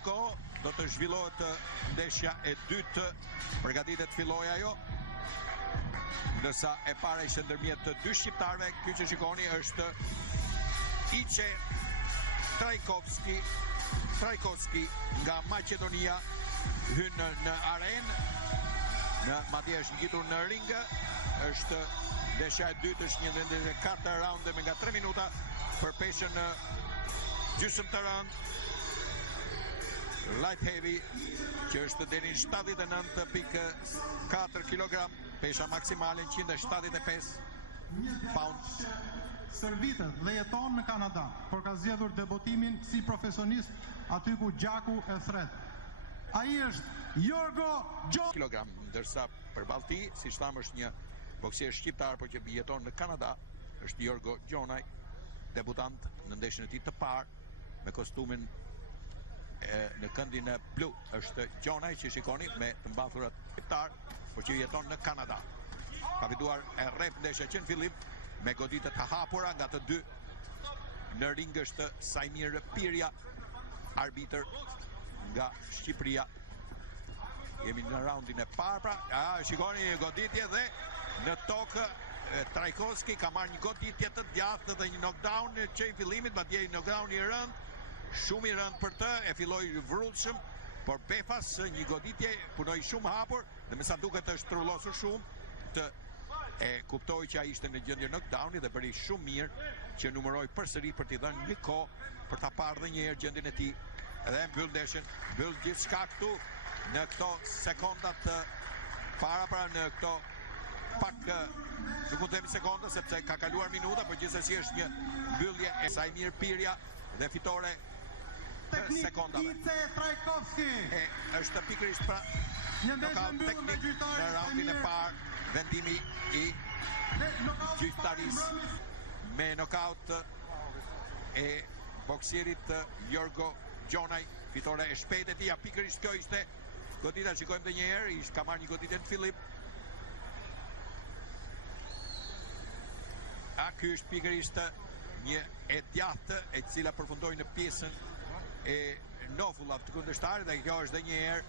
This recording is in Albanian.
Ndërkohë, do të zhvillohet ndeshja e dytë, përgatitet filloj ajo. Ndërsa e para ishte ndërmjet të dy shqiptarëve, ky që shikoni është Ice Trajkovski nga Maqedonia, hyn në arenë, madje është ngjitur në ring. Është ndeshja e dytë, është një ndeshje 4 raunde me nga 3 minuta për peshën në gjysmë të rënd. Light heavy, që është deri në 79.4 kg, pesha maksimale 175 pound. Servitet dhe jeton në Kanada, por ka zgjedhur debutimin si profesionist aty ku gjaku e thret. Ai është Jorgo Gjonaj kilogram, ndërsa përballë tij, siç thamë, është një boksier shqiptar por që jeton në Kanada, është Jorgo Gjonaj, debutant në ndeshjen e tij të parë me kostumin në këndin e blu. Është Gjonaj që shikoni me të mbathurat shqiptar, por që jeton në Kanada. Ka fituar e rreth ndeshja që në fillim me goditje të hapura nga të dy. Në ring është Sajmir Pirja, arbitër nga Shqipëria. Jemi në raundin e parë, pra. Shikoni goditje dhe në tokë Trajkovski ka marrë një goditje të djathtë dhe një knockdown që i fillimit, madje një knockdown i rënd, shumë i rënd për të, e filloi vrullshëm, por befas një goditje punoi shumë hapur dhe me sa duket është trullosur shumë, e kuptoi që ai ishte në gjendje knockdowni dhe bëri shumë mirë që numëroi përsëri për t'i dhënë një kohë për ta parë edhe një herë gjendjen e tij. Dhe mbyll ndeshjen, mbyll gjithçka këtu në këto sekondat të para, pra në këto pak nuk mund të themi sekonda sepse ka kaluar minuta, por gjithsesi është një mbyllje e Sajmir Pirja dhe fitore të sekondave. Ice Trajkovski. Është pikërisht pra knockout teknik në raundin e parë, vendimi i gjyqtarisë me knockout e boksierit Jorgo Gjonaj, fitore e shpejtë e tij. Pikërisht kjo ishte godita, shikojmë edhe një herë, ka marrë një goditje në fillim. Ky është pikërisht një e djathtë e cila përfundoi në pjesën e nofullat të kundërshtarit, dhe kjo është edhe një herë